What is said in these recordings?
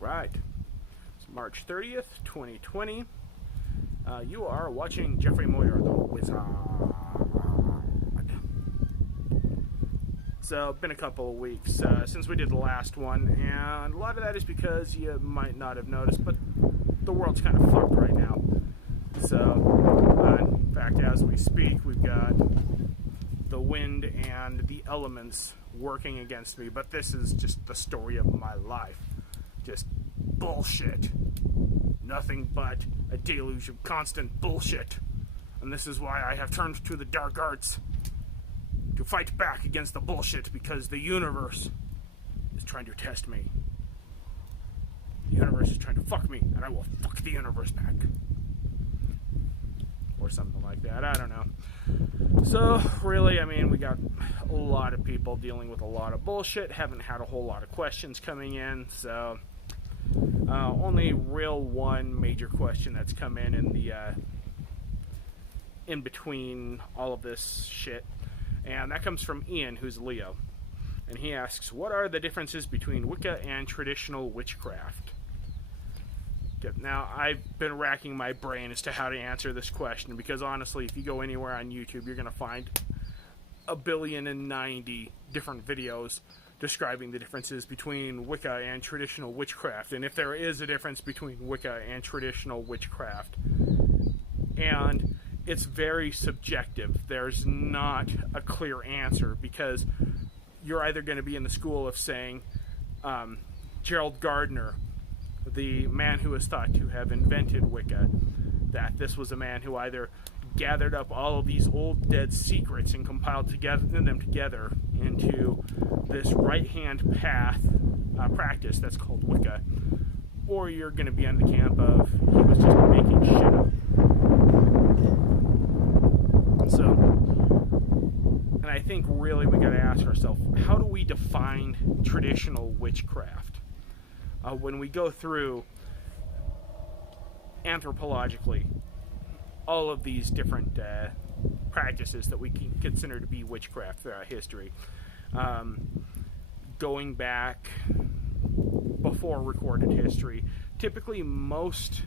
Right. It's March 30th, 2020. You are watching Jeffrie Moir, the Wizard. So, been a couple of weeks since we did the last one, and a lot of that is because you might not have noticed, but the world's kind of fucked right now. So, in fact, as we speak, we've got the wind and the elements working against me, but this is just the story of my life. Just bullshit. Nothing but a deluge of constant bullshit. And this is why I have turned to the dark arts. To fight back against the bullshit, because the universe is trying to test me. The universe is trying to fuck me, and I will fuck the universe back. Or something like that, I don't know. So, really, I mean, we got a lot of people dealing with a lot of bullshit, haven't had a whole lot of questions coming in, so only real one major question that's come in the in between all of this shit, and that comes from Ian, who's Leo, and he asks, what are the differences between Wicca and traditional witchcraft? Now, I've been racking my brain as to how to answer this question, because honestly, if you go anywhere on YouTube, you're going to find 1,090,000,000 different videos describing the differences between Wicca and traditional witchcraft, and if there is a difference between Wicca and traditional witchcraft. And it's very subjective. There's not a clear answer, because you're either going to be in the school of saying Gerald Gardner, the man who is thought to have invented Wicca, that this was a man who either gathered up all of these old dead secrets and compiled them together into this right-hand path practice that's called Wicca, or you're going to be on the camp of he was just making shit up. So, and I think really we got to ask ourselves, how do we define traditional witchcraft? When we go through anthropologically all of these different practices that we can consider to be witchcraft throughout history, going back before recorded history, typically most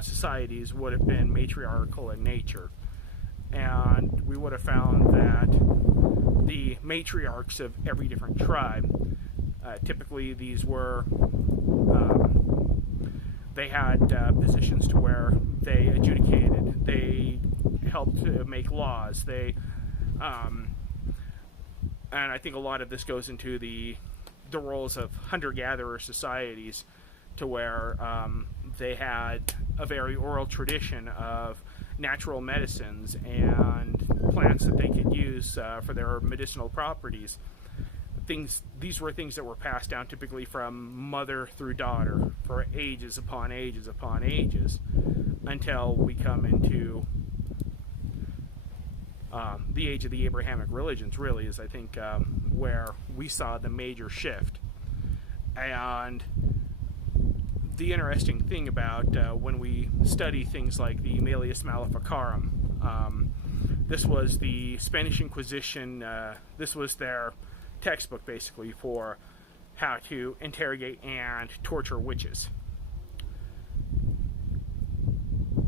societies would have been matriarchal in nature, and we would have found that the matriarchs of every different tribe, typically these were they had positions to where they adjudicated, they helped to make laws, they and I think a lot of this goes into the roles of hunter-gatherer societies, to where they had a very oral tradition of natural medicines and plants that they could use for their medicinal properties. These were things that were passed down typically from mother through daughter for ages upon ages upon ages, until we come into the age of the Abrahamic religions, really, is I think where we saw the major shift. And the interesting thing about when we study things like the Malleus Maleficarum, this was the Spanish Inquisition, this was their textbook basically for how to interrogate and torture witches.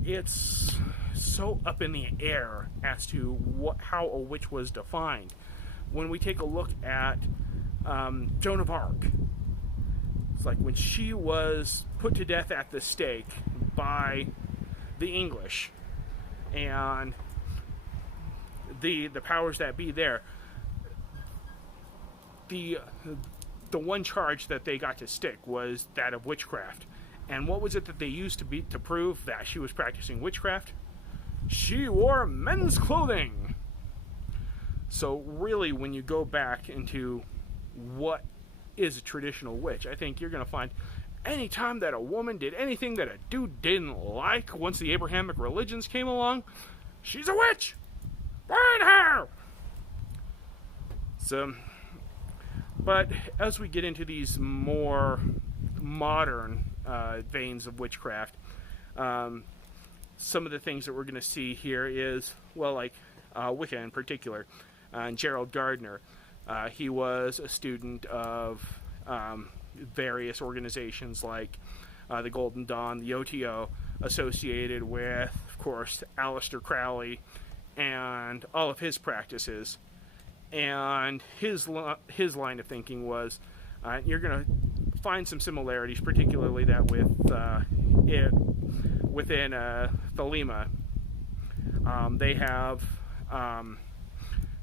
It's so up in the air as to how a witch was defined. When we take a look at Joan of Arc, it's like when she was put to death at the stake by the English and the powers that be there, the one charge that they got to stick was that of witchcraft. And what was it that they used to prove that she was practicing witchcraft? She wore men's clothing. So really, when you go back into what is a traditional witch, I think you're going to find any time that a woman did anything that a dude didn't like once the Abrahamic religions came along, she's a witch! Burn her! So, but as we get into these more modern veins of witchcraft, some of the things that we're going to see here is, well, like Wicca in particular, and Gerald Gardner. He was a student of various organizations like the Golden Dawn, the OTO, associated with, of course, Aleister Crowley and all of his practices. And his line of thinking was, you're going to find some similarities, particularly that within Thelema. They have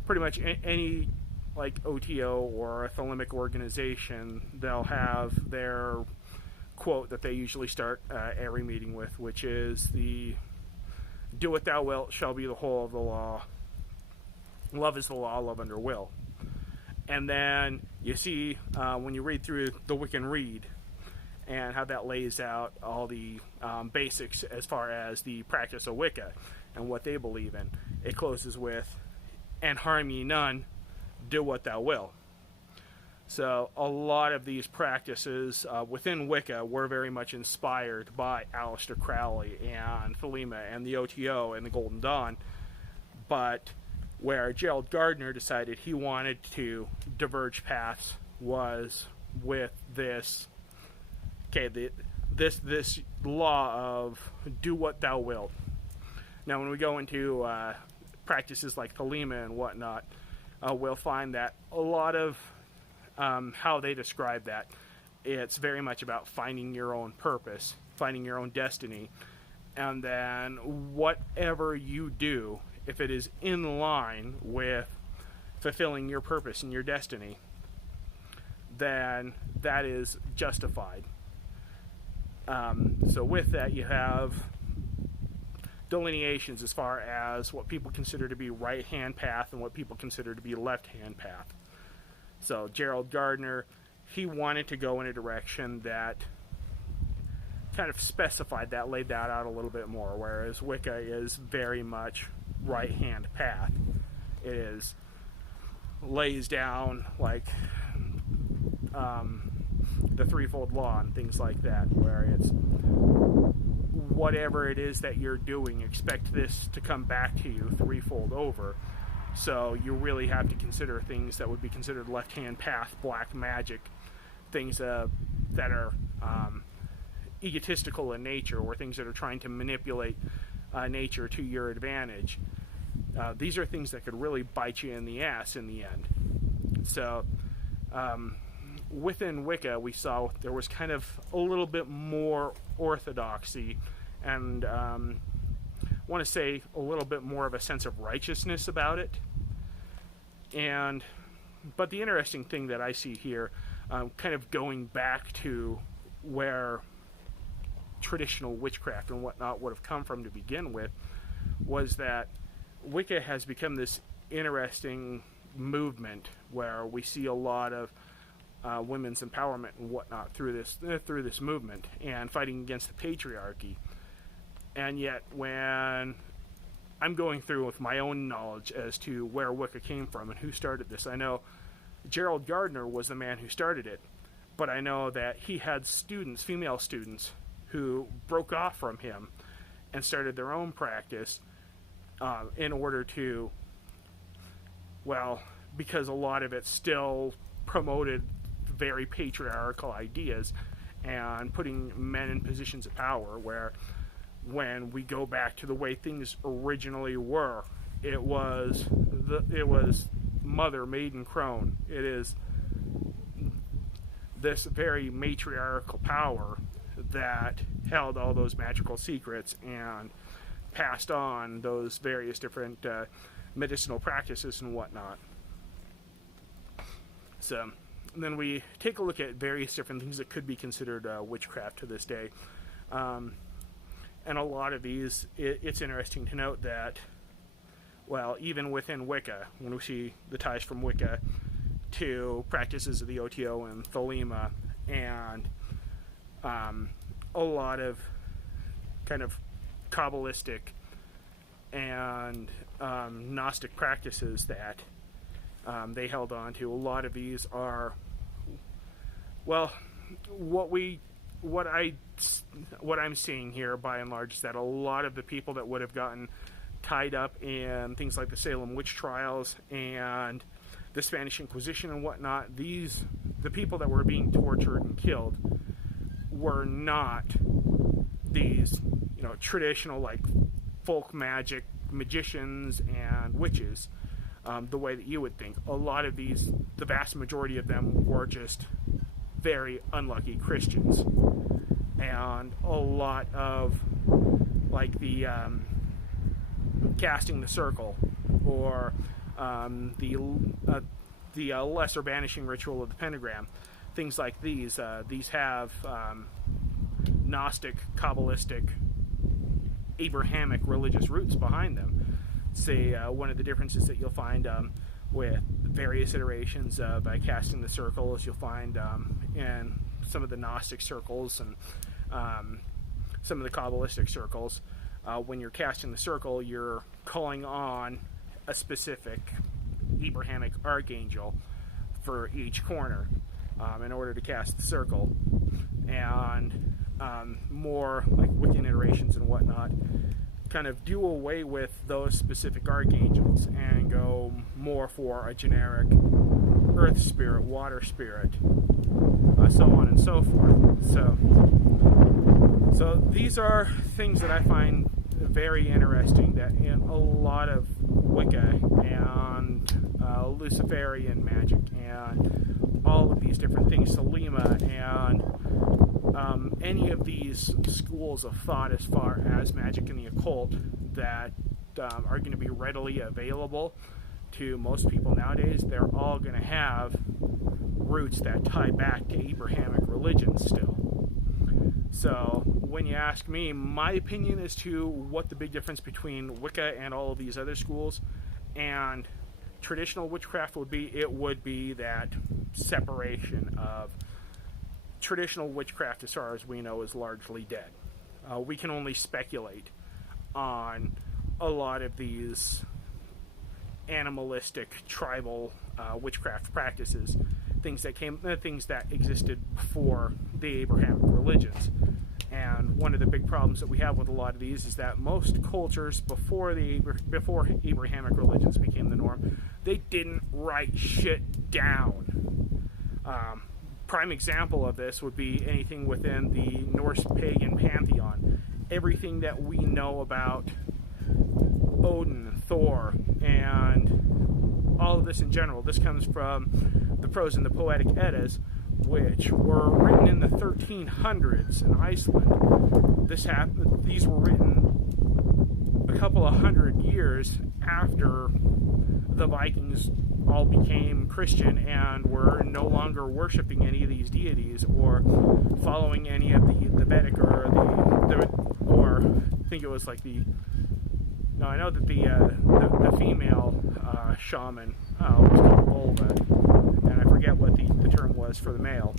pretty much any like OTO or a Thelemic organization, they'll have their quote that they usually start every meeting with, which is the "Do what thou wilt shall be the whole of the law. Love is the law, love under will." And then you see when you read through the Wiccan Read and how that lays out all the basics as far as the practice of Wicca and what they believe in. It closes with, "And harm ye none, do what thou will." So a lot of these practices within Wicca were very much inspired by Aleister Crowley and Thelema and the OTO and the Golden Dawn, but where Gerald Gardner decided he wanted to diverge paths was with this, this law of do what thou wilt. Now, when we go into practices like Thelema and whatnot, we'll find that a lot of how they describe that, it's very much about finding your own purpose, finding your own destiny, and then whatever you do, if it is in line with fulfilling your purpose and your destiny, then that is justified. So with that, you have delineations as far as what people consider to be right-hand path and what people consider to be left-hand path. So Gerald Gardner, he wanted to go in a direction that kind of specified that, laid that out a little bit more, whereas Wicca is very much right-hand path. It lays down like the threefold law and things like that, where it's whatever it is that you're doing, expect this to come back to you threefold over. So you really have to consider things that would be considered left-hand path, black magic, things that are egotistical in nature, or things that are trying to manipulate nature to your advantage. These are things that could really bite you in the ass in the end. So within Wicca, we saw there was kind of a little bit more orthodoxy and I want to say a little bit more of a sense of righteousness about it. But the interesting thing that I see here, kind of going back to where traditional witchcraft and whatnot would have come from to begin with, was that Wicca has become this interesting movement where we see a lot of women's empowerment and whatnot through this movement and fighting against the patriarchy. And yet, when I'm going through with my own knowledge as to where Wicca came from and who started this, I know Gerald Gardner was the man who started it, but I know that he had students, female students, who broke off from him and started their own practice in order to, well, because a lot of it still promoted very patriarchal ideas and putting men in positions of power, where when we go back to the way things originally were, it was mother, maiden, crone. It is this very matriarchal power that held all those magical secrets and passed on those various different medicinal practices and whatnot. So, and then we take a look at various different things that could be considered witchcraft to this day. And a lot of these, it's interesting to note that, well, even within Wicca, when we see the ties from Wicca to practices of the OTO and Thelema, and a lot of kind of Kabbalistic and Gnostic practices that they held on to, a lot of these are, well, what I'm seeing here, by and large, is that a lot of the people that would have gotten tied up in things like the Salem witch trials and the Spanish Inquisition and whatnot, the people that were being tortured and killed were not these, traditional, like, folk magic magicians and witches, the way that you would think. A lot of these, the vast majority of them, were just very unlucky Christians. And a lot of, like, the casting the circle, or the lesser banishing ritual of the pentagram, things like these. These have Gnostic, Kabbalistic, Abrahamic religious roots behind them. Say one of the differences that you'll find with various iterations of casting the circle is you'll find in some of the Gnostic circles and some of the Kabbalistic circles, when you're casting the circle, you're calling on a specific Abrahamic archangel for each corner in order to cast the circle. And more like Wiccan iterations and whatnot kind of do away with those specific archangels and go more for a generic earth spirit, water spirit, so on and so forth. So these are things that I find very interesting, that in a lot of Wicca and Luciferian magic and all of these different things, Selima, and any of these schools of thought as far as magic and the occult that are going to be readily available to most people nowadays, they're all going to have roots that tie back to Abrahamic religion still. So when you ask me, my opinion as to what the big difference between Wicca and all of these other schools and traditional witchcraft would be, it would be that separation of traditional witchcraft, as far as we know, is largely dead. We can only speculate on a lot of these animalistic, tribal witchcraft practices, things that existed before the Abrahamic religions. And one of the big problems that we have with a lot of these is that most cultures before Abrahamic religions became the norm, they didn't write shit down. Prime example of this would be anything within the Norse pagan pantheon. Everything that we know about Odin, Thor, and all of this in general, this comes from the prose and the poetic Eddas, which were written in the 1300s in Iceland. These were written a couple of hundred years after the Vikings all became Christian and were no longer worshiping any of these deities or following any of the Vedic or I think it was like I know that the female shaman was called Volva, and I forget what the term was for the male.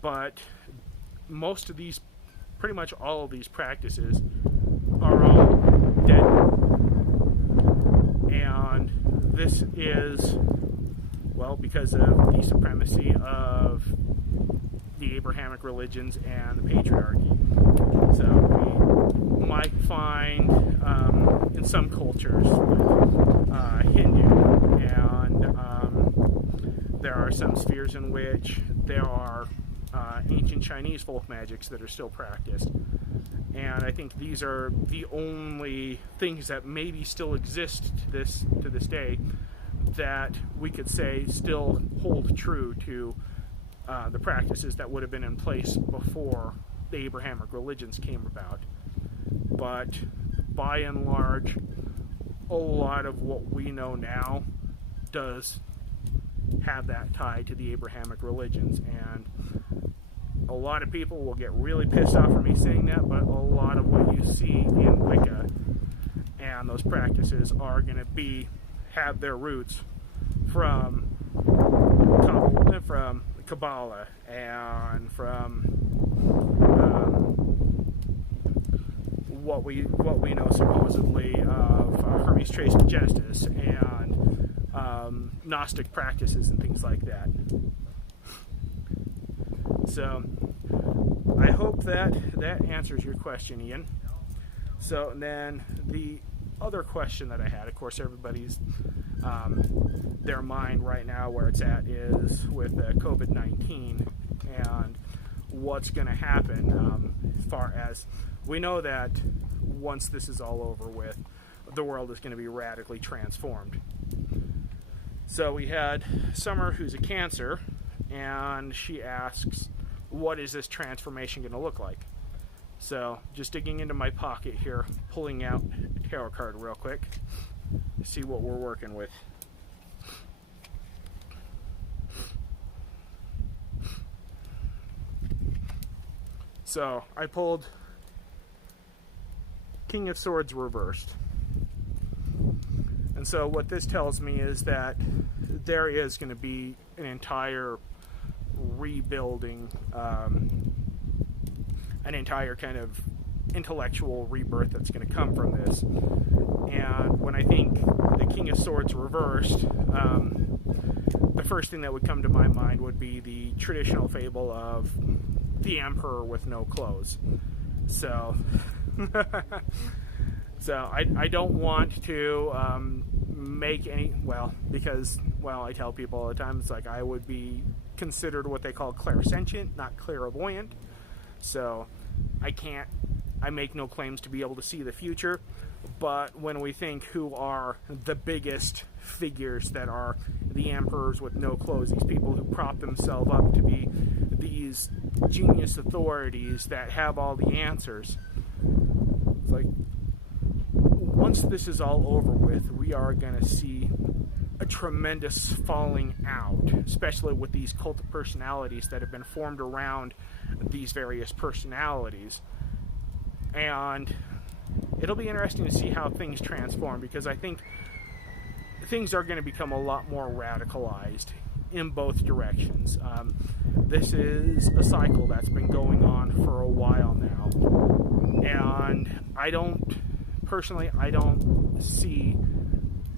But most of these, pretty much all of these practices are all dead. And this is, well, because of the supremacy of the Abrahamic religions and the patriarchy. So we might find in some cultures, Hindu, and there are some spheres in which there are ancient Chinese folk magics that are still practiced. And I think these are the only things that maybe still exist to this day that we could say still hold true to the practices that would have been in place before the Abrahamic religions came about. But by and large, a lot of what we know now does have that tie to the Abrahamic religions. And a lot of people will get really pissed off for me saying that, but a lot of what you see in Wicca and those practices are going to have their roots from Kabbalah and from what we know supposedly of Hermes Trismegistus and Gnostic practices and things like that. So I hope that answers your question, Ian. So then the other question that I had, of course, everybody's their mind right now where it's at is with COVID-19 and what's going to happen as far as we know that once this is all over with, the world is going to be radically transformed. So we had Summer, who's a Cancer, and she asks, what is this transformation going to look like? So just digging into my pocket here, pulling out a tarot card real quick to see what we're working with. So I pulled King of Swords reversed. And so what this tells me is that there is going to be an entire rebuilding, an entire kind of intellectual rebirth that's going to come from this. And when I think the King of Swords reversed, the first thing that would come to my mind would be the traditional fable of the Emperor with no clothes. So so I don't want to make any, because I tell people all the time, it's like I would be considered what they call clairsentient, not clairvoyant. So I make no claims to be able to see the future, but when we think who are the biggest figures that are the emperors with no clothes, these people who prop themselves up to be these genius authorities that have all the answers, it's like, once this is all over with, we are going to see a tremendous falling out, especially with these cult of personalities that have been formed around these various personalities. And it'll be interesting to see how things transform, because I think things are going to become a lot more radicalized in both directions. This is a cycle that's been going on for a while now, and I don't see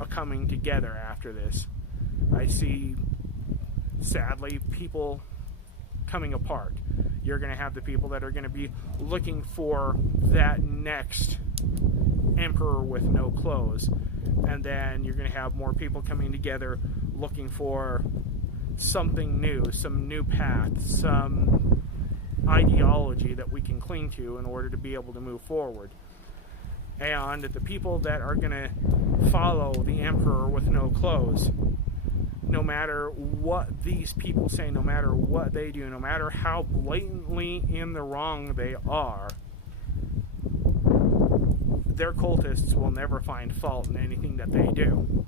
a coming together after this. I see, sadly, people coming apart. You're going to have the people that are going to be looking for that next emperor with no clothes, and then you're going to have more people coming together looking for something new, some new path, some ideology that we can cling to in order to be able to move forward. And the people that are going to follow the emperor with no clothes, no matter what these people say, no matter what they do, no matter how blatantly in the wrong they are, their cultists will never find fault in anything that they do.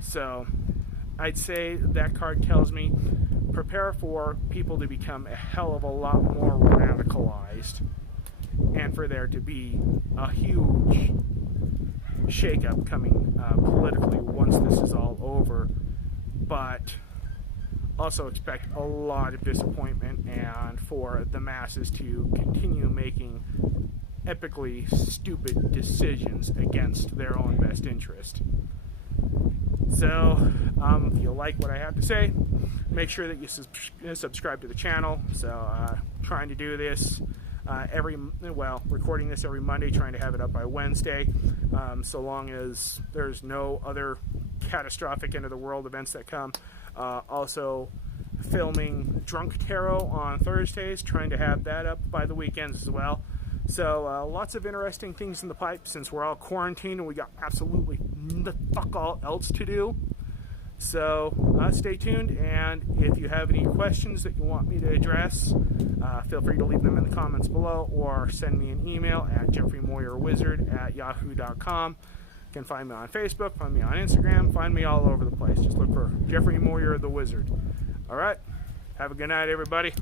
So I'd say that card tells me prepare for people to become a hell of a lot more radicalized, and for there to be a huge shakeup coming politically once this is all over. But also expect a lot of disappointment, and for the masses to continue making epically stupid decisions against their own best interest. So, if you like what I have to say, make sure that you subscribe to the channel. So, trying to do this recording this every Monday, trying to have it up by Wednesday, so long as there's no other catastrophic end of the world events that come. Also filming Drunk Tarot on Thursdays, trying to have that up by the weekends as well. So lots of interesting things in the pipe since we're all quarantined and we got absolutely the fuck all else to do. So stay tuned, and if you have any questions that you want me to address, feel free to leave them in the comments below, or send me an email at jeffriemoirwizard@yahoo.com. You can find me on Facebook, find me on Instagram, find me all over the place. Just look for Jeffrie Moir the Wizard. Alright, have a good night, everybody.